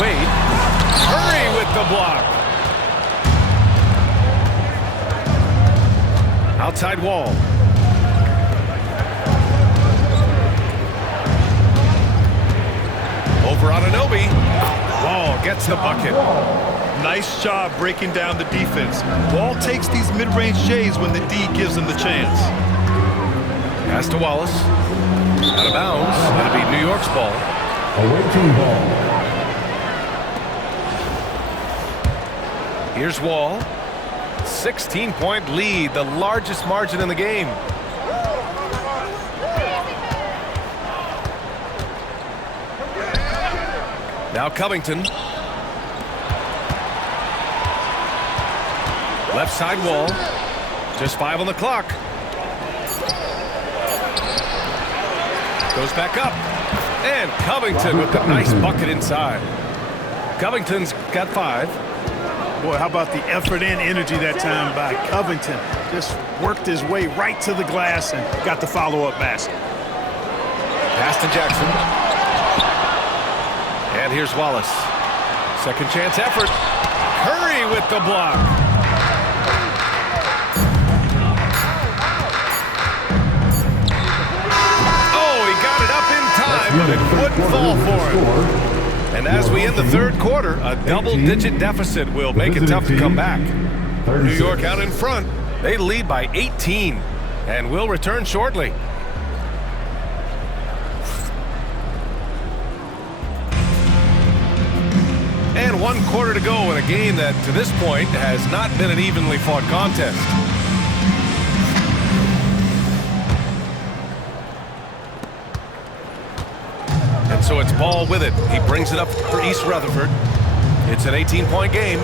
Wade. Curry with the block. Outside Wall. Over Anunoby. Wall gets the bucket. Nice job breaking down the defense. Wall takes these mid-range J's when the D gives him the chance. Pass to Wallace. Out of bounds. That'll be New York's ball. Away team ball. Here's Wall. 16-point lead, the largest margin in the game. Now Covington. Left side Wall. Just 5 on the clock. Goes back up. And Covington with a nice bucket inside. Covington's got 5. Boy, how about the effort and energy that time by Covington. Just worked his way right to the glass and got the follow-up basket. Pass to Jackson. And here's Wallace. Second chance effort. Curry with the block. Oh, he got it up in time, but it wouldn't fall for him. And as we end the third quarter, a double-digit deficit will make it tough to come back. New York out in front. They lead by 18, and will return shortly. And 1 quarter to go in a game that, to this point, has not been an evenly fought contest. And so it's Ball with it. He brings it up for East Rutherford. It's an 18-point game.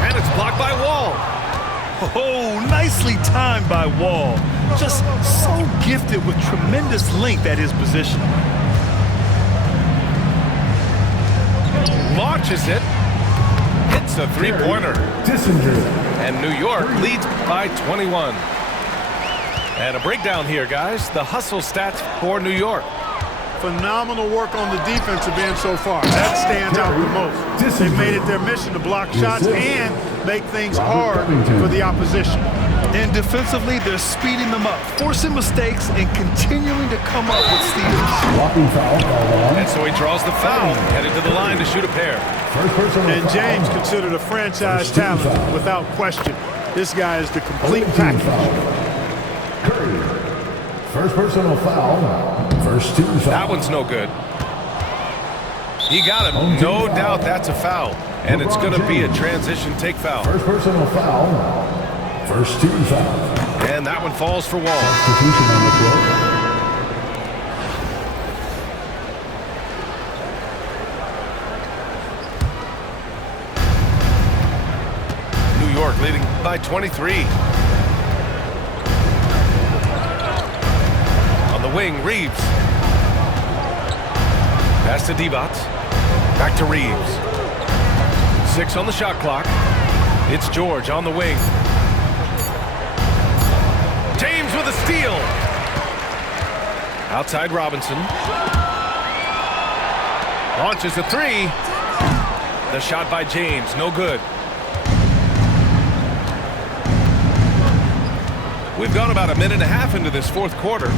And it's blocked by Wall. Oh, nicely timed by Wall. Just so gifted with tremendous length at his position. Launches it. Hits a three-pointer. And New York leads by 21. And a breakdown here, guys. The hustle stats for New York. Phenomenal work on the defensive end so far. That stands out the most. They've made it their mission to block shots and make things hard for the opposition. And defensively, they're speeding them up, forcing mistakes, and continuing to come up with steals. And so he draws the foul, headed to the line to shoot a pair. And James considered a franchise talent without question. This guy is the complete package. First personal foul. First team foul. That one's no good. He got him. No doubt that's a foul. And it's going to be a transition take foul. First personal foul. First team foul. And that one falls for Wall. Substitution on the floor. New York leading by 23. On the wing, Reeves. Pass to Divac. Back to Reeves. 6 on the shot clock. It's George on the wing. James with a steal. Outside Robinson. Launches a 3. The shot by James, no good. We've gone about a minute and a half into this fourth quarter.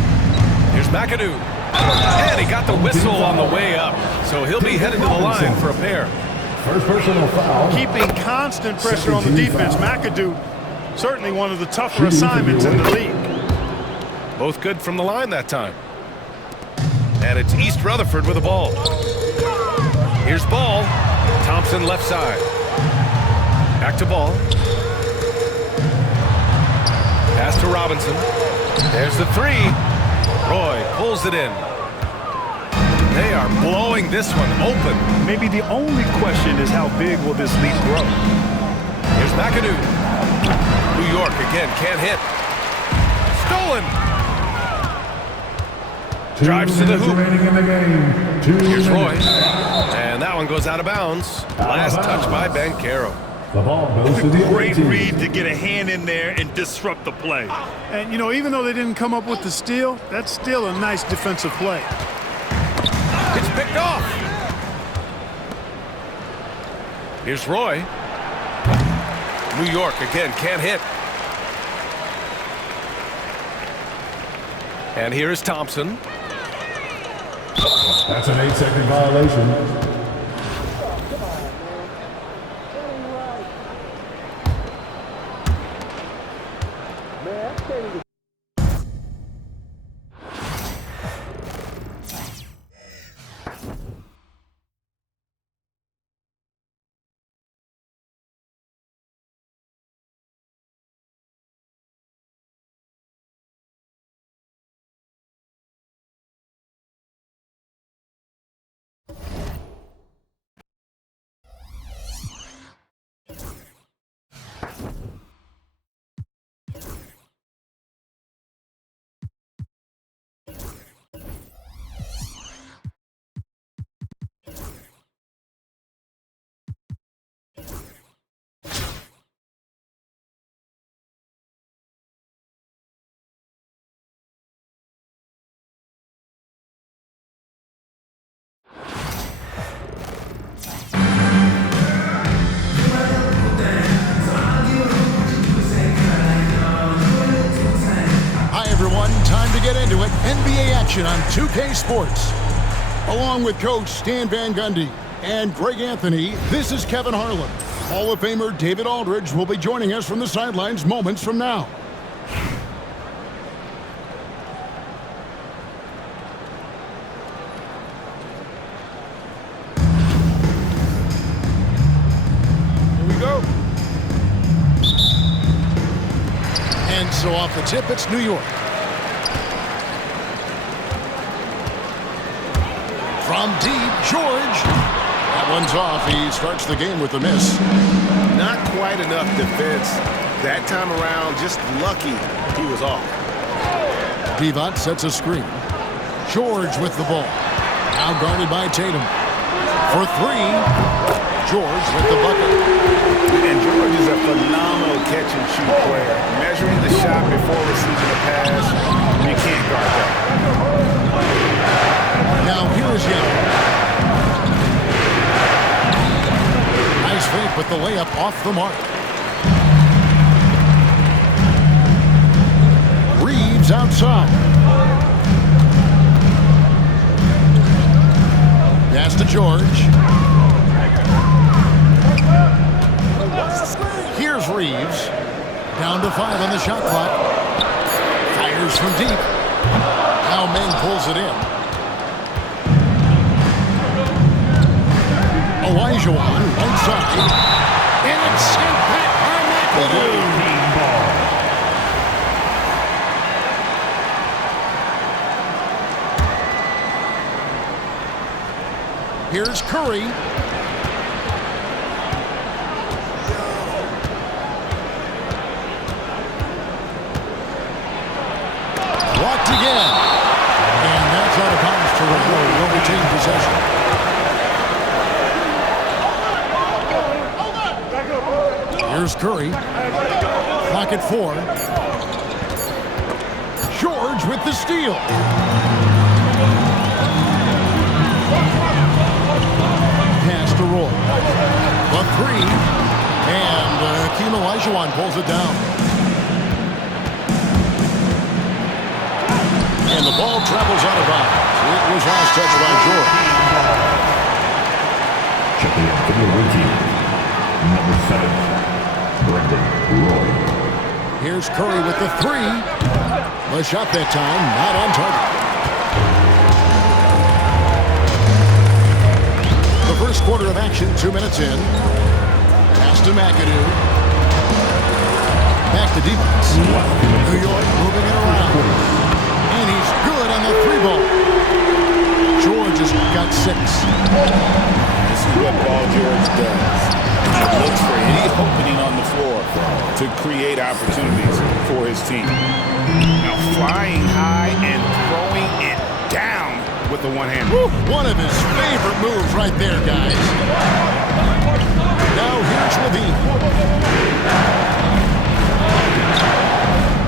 Here's McAdoo. And he got the whistle on the way up. So he'll be headed to the line for a pair. First personal foul. Keeping constant pressure on the defense. McAdoo, certainly one of the tougher assignments in the league. Both good from the line that time. And it's East Rutherford with the ball. Here's Ball. Thompson left side. Back to Ball. Pass to Robinson. There's the 3. Roy pulls it in. They are blowing this one open. Maybe the only question is how big will this lead grow? Here's McAdoo. New York again can't hit. Stolen. Drives to the hoop. Here's Roy. And that one goes out of bounds. Last touch by Banchero. The ball goes to the Great read to get a hand in there and disrupt the play. And, you know, even though they didn't come up with the steal, that's still a nice defensive play. It's picked off. Here's Roy. New York again can't hit. And here is Thompson. That's an 8-second violation. Time to get into it. NBA action on 2K Sports. Along with Coach Stan Van Gundy and Greg Anthony, this is Kevin Harlan. Hall of Famer David Aldridge will be joining us from the sidelines moments from now. Here we go. And so off the tip, it's New York. From deep, George. That one's off. He starts the game with a miss. Not quite enough defense. That time around, just lucky he was off. Divac sets a screen. George with the ball. Now guarded by Tatum. For three, George with the bucket. And George is a phenomenal catch-and-shoot player. Measuring the shot before receiving the pass, you can't guard that. Now here is Young. Nice fake, but the layup off the mark. Reeves outside. Pass to George. Here's Reeves. Down to 5 on the shot clock. Fires from deep. Now Meng pulls it in. Olajuwon, right side. And it's sent back by McAdoo. Here's Curry. Blocked again. And that's out of bounds. Toronto will retain possession. Here's Curry. Clock at 4. George with the steal. Pass to Roy. A 3. And Hakeem Olajuwon pulls it down. And the ball travels out of bounds. It was last touched by George. Checking in for the away team, number 7, Brendan Roy. Here's Curry with the 3. The shot that time, not on target. The first quarter of action, 2 minutes in. Pass to McAdoo. Back to Divac. New York moving it around. And he's good on the 3 ball. George has got 6. This is what Paul George does. He looks for any opening on the floor to create opportunities for his team. Now flying high and throwing it down with the one-hand. One of his favorite moves right there, guys. Now here's Levine.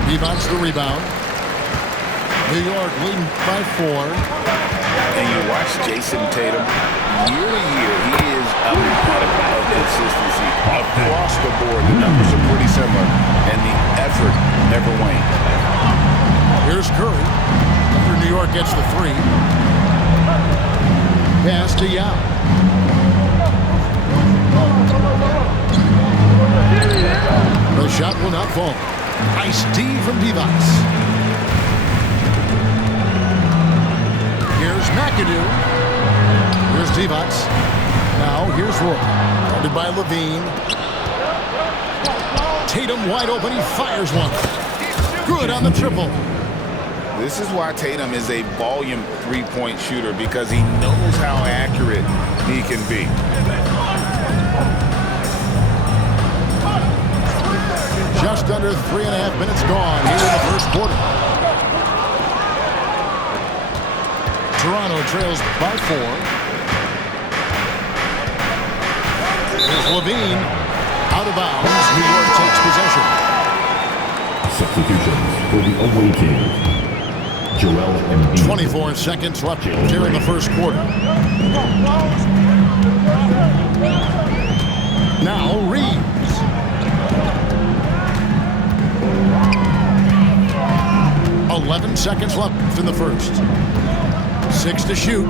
Divac the rebound. New York leading by 4. And you watch Jason Tatum, year to year, he is a model of consistency. Across the board, the numbers are pretty similar, and the effort never wanes. Here's Curry. After New York gets the 3. Pass to Yao. The shot will not fall. Nice D from Divac. Here's McAdoo. Here's Divac. Now here's Roy. Guarded by Levine. Tatum wide open. He fires one. Good on the triple. This is why Tatum is a volume three-point shooter, because he knows how accurate he can be. Just under 3.5 minutes gone here in the first quarter. Toronto trails by 4. Here's Levine. Out of bounds. New York takes possession. Substitutions for the away team. Joel Embiid. 24 seconds left here in the first quarter. Now Reeves. "11 seconds left in the first. 6 to shoot.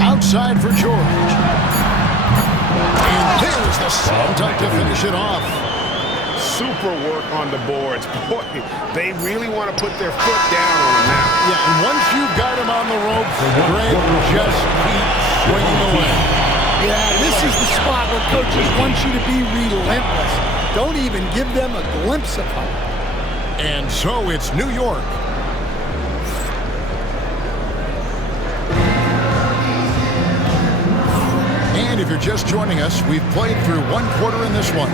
Outside for George. And there's the slam dunk to finish it off. Super work on the boards. Boy, they really want to put their foot down on him now. Yeah, and once you've got him on the ropes, Greg just keeps swinging away. Yeah, this is the spot where coaches want you to be relentless. Don't even give them a glimpse of hope. And so it's New York. And if you're just joining us, we've played through one quarter in this one.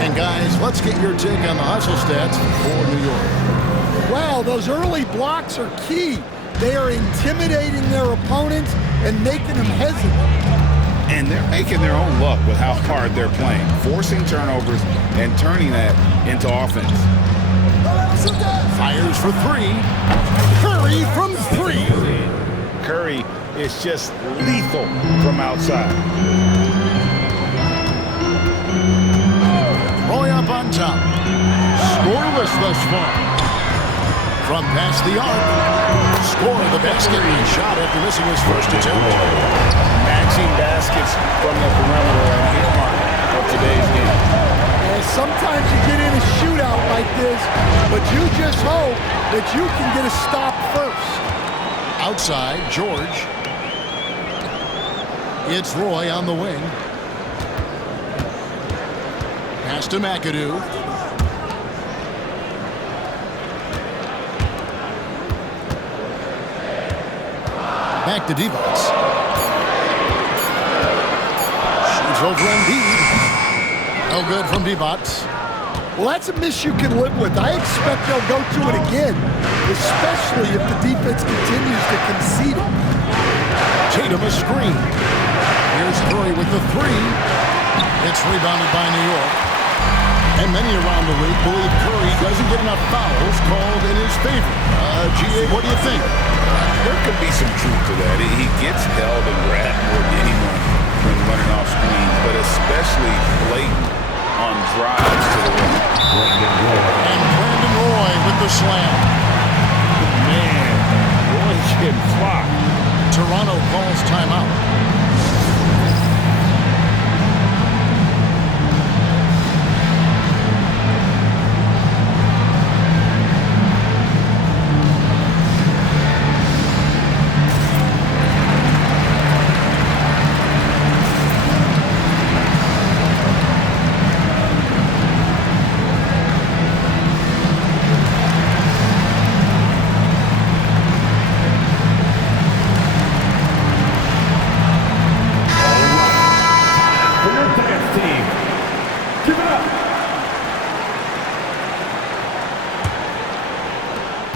And guys, let's get your take on the hustle stats for New York. Wow, those early blocks are key. They are intimidating their opponents and making them hesitant. And they're making their own luck with how hard they're playing, forcing turnovers and turning that into offense. Fires for 3. Curry from 3. Curry is just lethal from outside. Roy up on top. Scoreless thus far. From past the arc. Score the basket. Shot after missing his first attempt. Matching baskets from the perimeter are a hit mark of today's game. And sometimes you get in a shootout like this, but you just hope that you can get a stop first. Outside, George. It's Roy on the wing. Pass to McAdoo. Back to Divac. Shoots over Embiid. No good from Divac. Well, that's a miss you can live with. I expect they'll go to it again, especially if the defense continues to concede it. Tatum a screen. Here's Curry with the 3. It's rebounded by New York. And many around the league believe Curry doesn't get enough fouls called in his favor. G.A., what do you think? There could be some truth to that. He gets held and grabbed more than anyone when running off screens, but especially blatant on drives to the rim. And Brandon Roy with the slam. Man, Roy's getting flocked. Toronto calls timeout.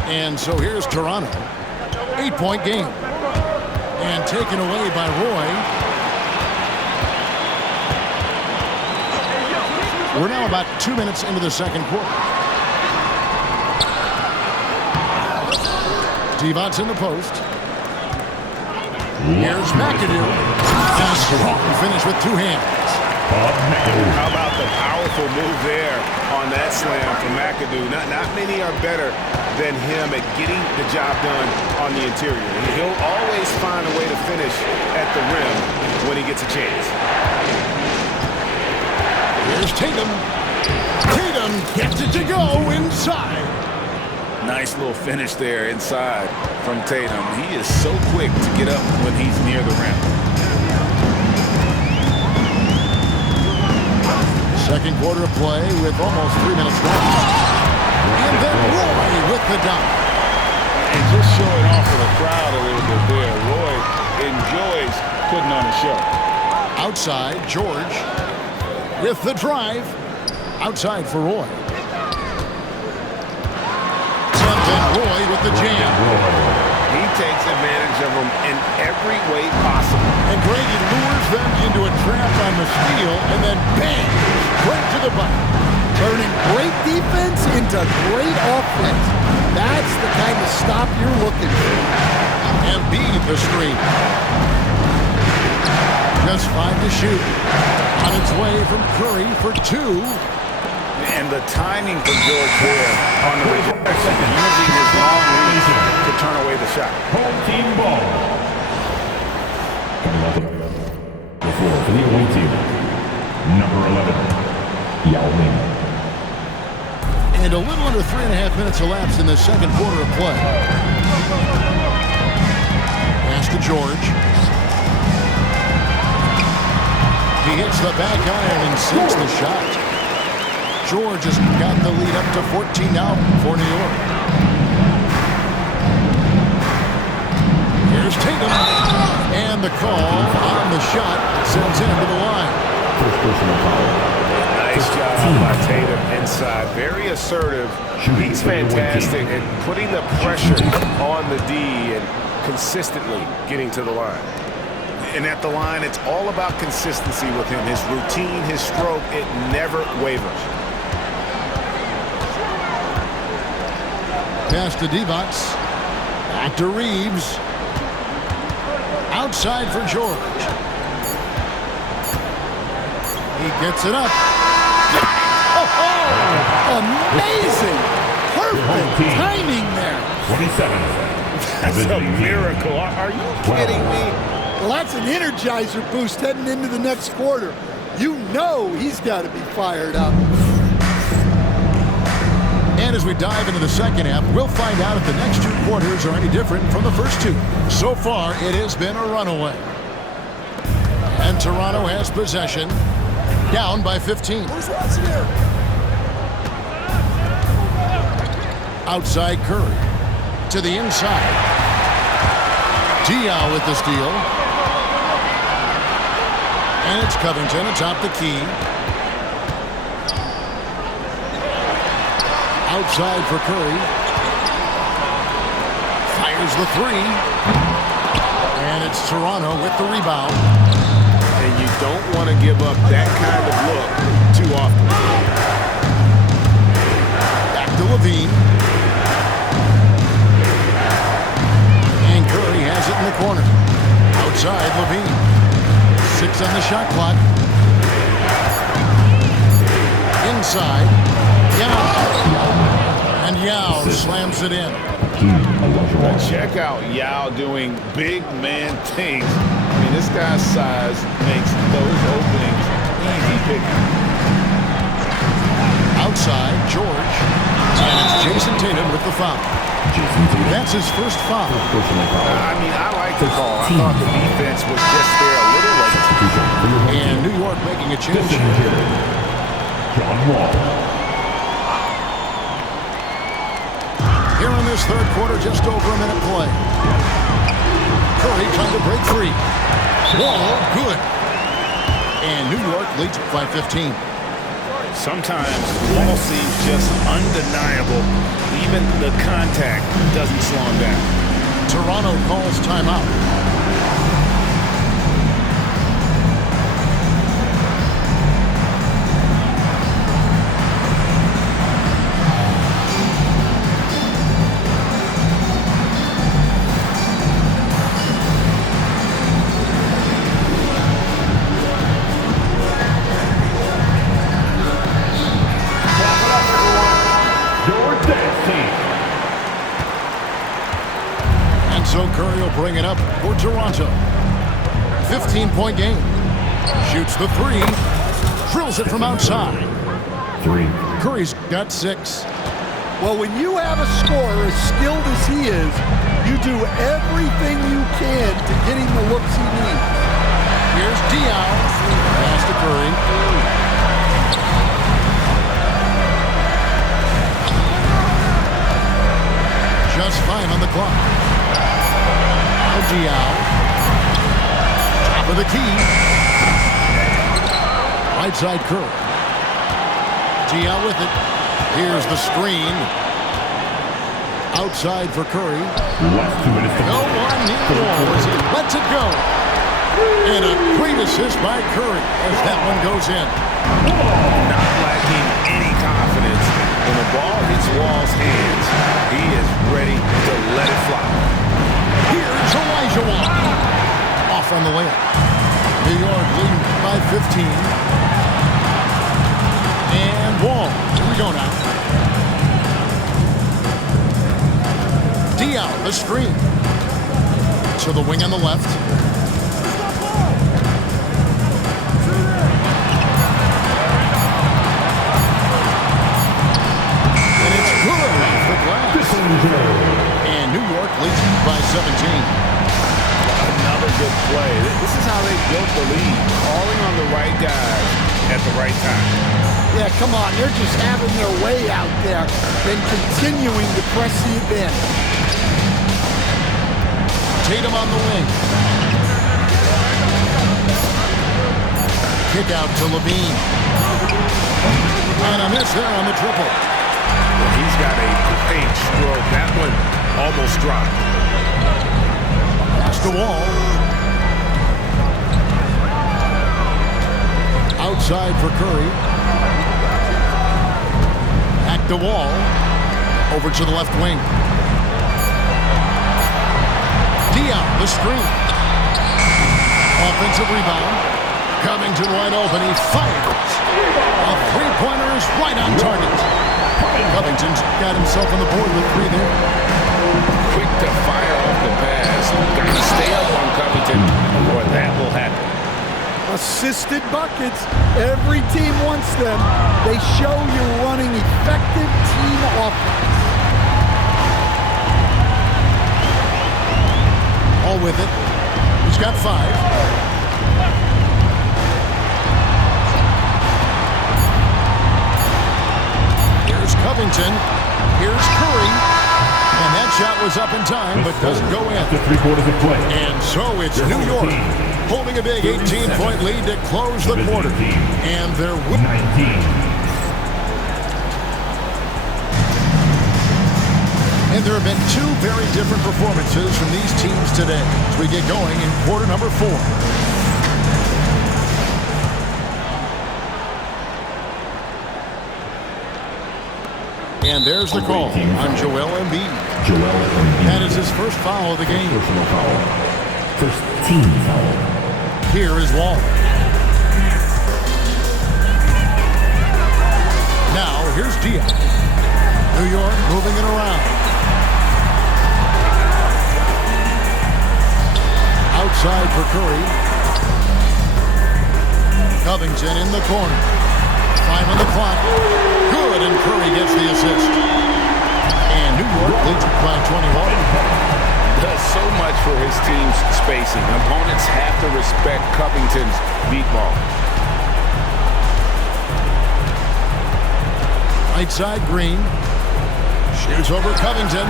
And so here's Toronto. 8-point game. And taken away by Roy. We're now about 2 minutes into the second quarter. Divac in the post. Here's McAdoo. And a strong finish with two hands. How about the powerful move there on that slam from McAdoo? Not many are better than him at getting the job done on the interior. He'll always find a way to finish at the rim when he gets a chance. Here's Tatum. Tatum gets it to go inside. Nice little finish there inside from Tatum. He is so quick to get up when he's near the rim. Second quarter of play with almost 3 minutes left. And then Roy with the dunk. And just showing off for the crowd a little bit there. Roy enjoys putting on a show. Outside, George with the drive. Outside for Roy. And then Roy with the jam. He takes advantage of them in every way possible. And Grady lures them into a trap on the steal, and then bang, right to the bucket. Turning great defense into great offense. That's the kind of stop you're looking for. Embiid the screen. Just 5 to shoot. On its way from Curry for 2. And the timing from George there on the rejection, using his long reach to turn away the shot. Home team ball. The floor for the away team. Number 11, Yao Ming. And a little under 3.5 minutes elapsed in the second quarter of play. Pass to George. He hits the back iron and sinks the shot. George has got the lead up to 14 now for New York. Here's Tatum. And the call on the shot sends him to the line. First personal foul. Nice job by Tatum inside. Very assertive. He's fantastic at putting the pressure on the D and consistently getting to the line. And at the line, it's all about consistency with him. His routine, his stroke, it never wavers. Pass to Divac. Back to Reeves. Outside for George. He gets it up. Oh, amazing! Perfect timing there. 27. That's a miracle. Are you kidding me? Well, that's an energizer boost heading into the next quarter. You know he's got to be fired up. And as we dive into the second half, we'll find out if the next 2 quarters are any different from the first 2. So far, it has been a runaway. And Toronto has possession, down by 15. Outside Curry, to the inside. Diaw with the steal. And it's Covington atop the key. Outside for Curry. Fires the 3. And it's Toronto with the rebound. And you don't want to give up that kind of look too often. Back to Levine. And Curry has it in the corner. Outside Levine. 6 on the shot clock. Inside. Yao. And Yao slams it in. Check out Yao doing big man things. I mean, this guy's size makes those openings easy picking. Outside, George. And it's Jason Tatum with the foul. That's his first foul. I mean, I like the call. I thought the defense was just there a little late. And New York making a change. John Wall. Here in this third quarter, just over a minute play. Curry trying to break free. Wall, good. And New York leads by 15. Sometimes Wall seems just undeniable. Even the contact doesn't slow him down. Toronto calls timeout. And so Curry will bring it up for Toronto. 15-point game. Shoots the three. Drills it from outside. 3. Curry's got 6. Well, when you have a scorer as skilled as he is, you do everything you can to get him the looks he needs. Here's Diaw. Pass to Curry. Just 5 on the clock. Now Diaw. Top of the key. Right side Curry. Diaw with it. Here's the screen. Outside for Curry. Last 2 minutes to No one near the wall as he lets it go. And a great assist by Curry as that one goes in. Not lacking any confidence. When the ball hits Wall's hands, he is ready to let it fly. Here's Elijah Wall. Off on the layup. New York leading by 15. And Wall. Here we go now. Diaw, the screen. To the wing on the left. And it's good off the glass. And New York leads by 17. Another good play. This is how they built the lead. Calling on the right guys at the right time. Yeah, come on. They're just having their way out there and continuing to press the advantage. Tatum on the wing. Kick out to Levine. And a miss there on the triple. Well, he's got a great stroke. That one almost dropped. Pass the Wall. Outside for Curry. Back the Wall. Over to the left wing. Diaw, the screen. Offensive rebound. Covington wide open. He fires. A three-pointer is right on target. Covington's got himself on the board with 3 there. Quick to fire off the pass. Got to stay up on Covington, or that will happen. Assisted buckets. Every team wants them. They show you're running effective team offense. All with it. He's got 5. Here's Covington. Here's Curry. And that shot was up in time, but doesn't go in. After 3 quarters of play. And so it's New York holding a big 18-point lead to close the quarter. And they're winning. 19. And there have been 2 very different performances from these teams today as we get going in quarter number 4. And there's the call on Joel Embiid. That is his first foul of the game. Personal foul. First team foul. Here is Wall. Now here's Diaw. New York moving it around. Outside for Curry. Covington in the corner. 5 on the clock. Good, and Curry gets the assist. And New York leads by 21. Does so much for his team's spacing. Opponents have to respect Covington's beat ball. Right side, Green. Shoots over Covington.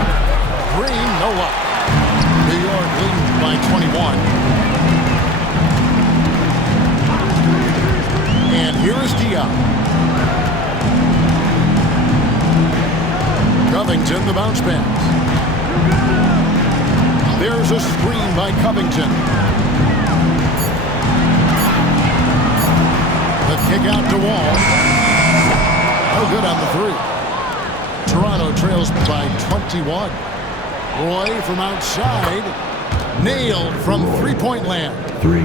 Green, no luck. New York leading by 21. And here is Diaw. Covington, the bounce pass. There's a screen by Covington. The kick out to Wall. No good on the 3. Toronto trails by 21. Roy from outside. Nailed from three-point land. 3.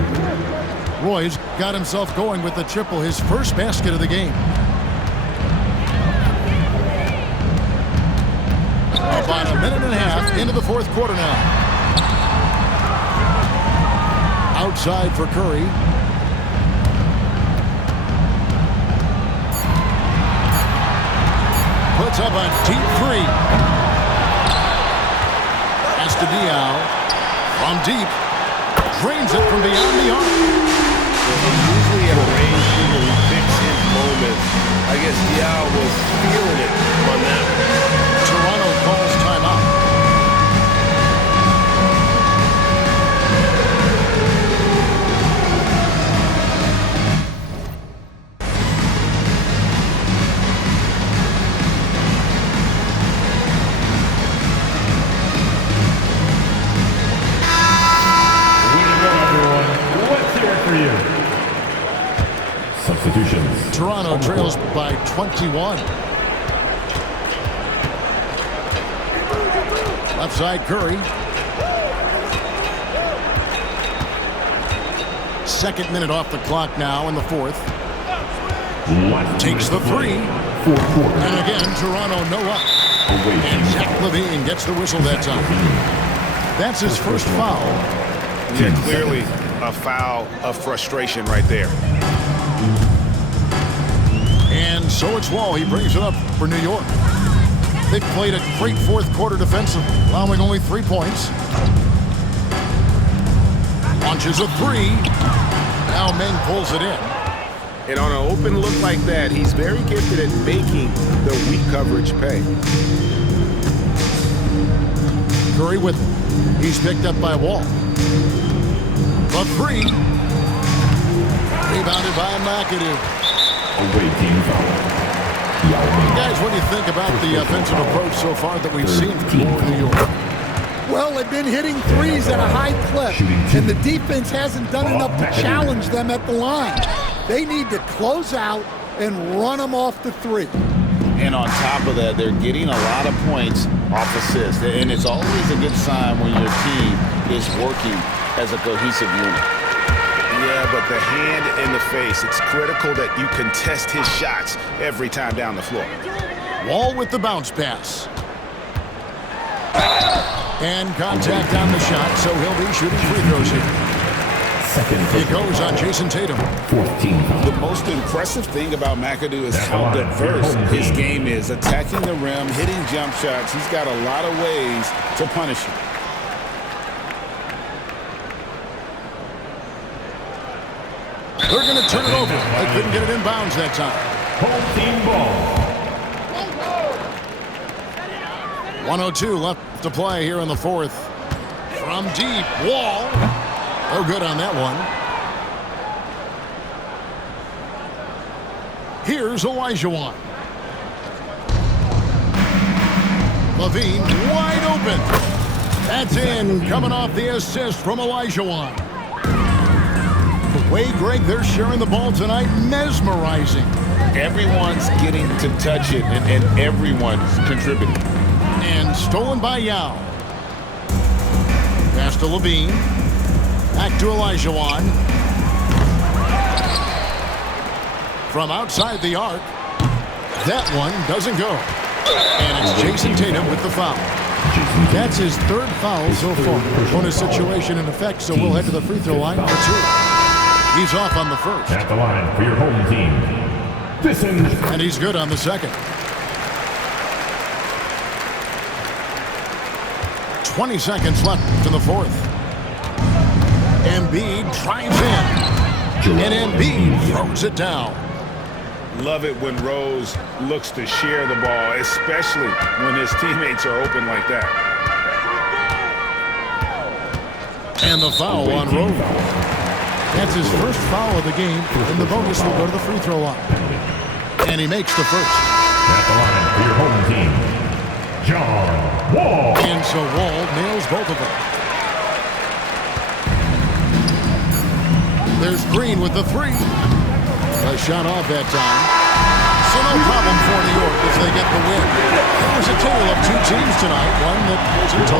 Roy's got himself going with the triple, his first basket of the game. About a minute and a half into the fourth quarter now. Outside for Curry. Puts up a deep three. Diao from deep. Drains it from beyond the arc. Usually at a range where he picks his moments. I guess Diao was feeling it on that one. Toronto calls timeout. Substitutions. Toronto trails by 21. Left side Curry. Second minute off the clock now in the fourth. Takes the three. And again, Toronto no up. And Zach LaVine gets the whistle that time. That's his first foul. Yeah, clearly a foul of frustration right there. And so it's Wall. He brings it up for New York. They played a great fourth quarter defensively, allowing only 3 points. Launches a three. Now Meng pulls it in. And on an open look like that, he's very gifted at making the weak coverage pay. Curry with it. He's picked up by Wall. A three. Rebounded by McAdoo. Away team foul. Guys, what do you think about the offensive approach so far that we've seen from New York? Well, they've been hitting threes at a high clip, and the defense hasn't done enough to challenge them at the line. They need to close out and run them off the three. And on top of that, they're getting a lot of points off assists. And it's always a good sign when your team is working as a cohesive unit. Yeah, but the hand in the face, it's critical that you contest his shots every time down the floor. Wall with the bounce pass. And contact on the shot, so he'll be shooting free throws here. It goes on Jason Tatum. 14. The most impressive thing about McAdoo is how diverse his game is. Attacking the rim, hitting jump shots. He's got a lot of ways to punish you. They're going to turn it over. They couldn't get it in bounds that time. Home team ball. 1:02 left to play here in the fourth. From deep, Wall. No good on that one. Here's Olajuwon. LaVine wide open. That's in, coming off the assist from Olajuwon. The way, Greg, they're sharing the ball tonight, mesmerizing. Everyone's getting to touch it, and everyone's contributing. And stolen by Yao. Pass to LaVine. Back to Olajuwon. From outside the arc. That one doesn't go. And it's Jason Tatum with the foul. That's his third foul so far. Bonus situation in effect, so we'll head to the free throw line for two. He's off on the first. At the line for your home team. And he's good on the second. 20 seconds left in the fourth. Embiid drives in. And Embiid throws it down. Love it when Rose looks to share the ball, especially when his teammates are open like that. And the foul on Rose. That's his first foul of the game, and the bonus will go to the free throw line. And he makes the first. At the line for your home team, John Wall. And so Wall nails both of them. There's Green with the three. A shot off that time. So no problem for New York as they get the win. It was a tale of two teams tonight. One that was in total